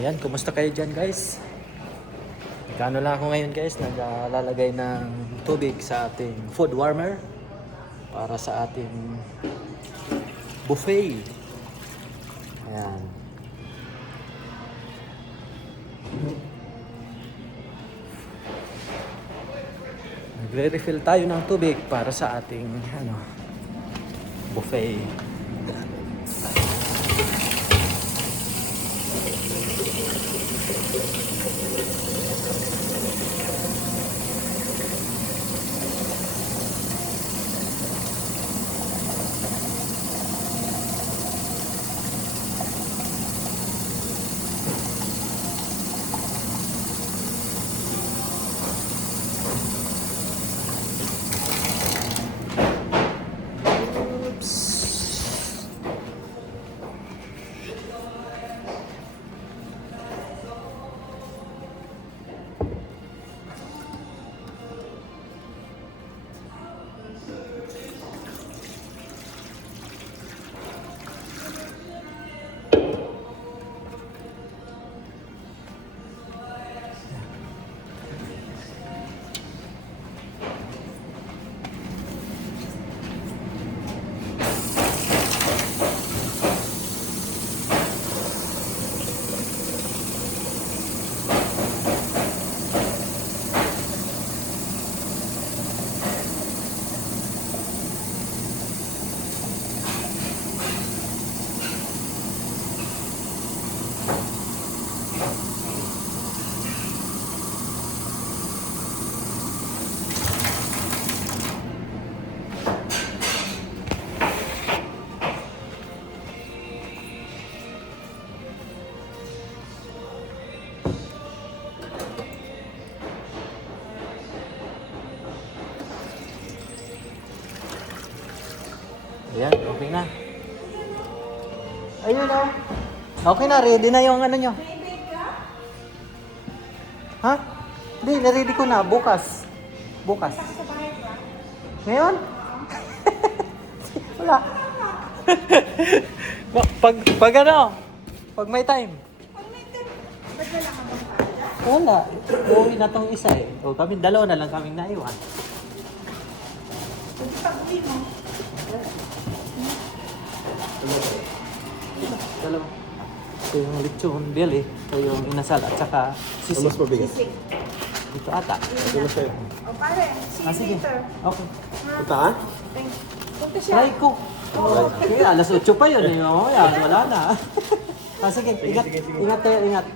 Ayan, kumusta kayo dyan guys? Nagkano lang ako ngayon guys, naglalagay ng tubig sa ating food warmer para sa ating buffet. Ayan. Nagre-refill tayo ng tubig para sa ating buffet. Ayan, okay na. Ayun o. Okay na, ready na yung ano nyo. Ha? Hindi, na-ready ko na. Bukas. Bukas. Ngayon? Wala. pag ano? Pag may time. Ba't wala ka bang pala? Wala. Uwi na tong isa eh. O kami, dalawa na lang kaming naiwan. Pwede pag uwi mo. Dalawa. Ito yung lechon belly. Ito yung inasal at saka sisig. Mas mabigat. Sisig. Dito ata. Ito na sa'yo. O pare, see you Sige. later. Okay. Punta ka? Thanks. Punta siya. Try ko. Kaya alas 8 pa yun eh. Oh, yan, wala na. Sige, ingat. sige. Ingat tayo, ingat.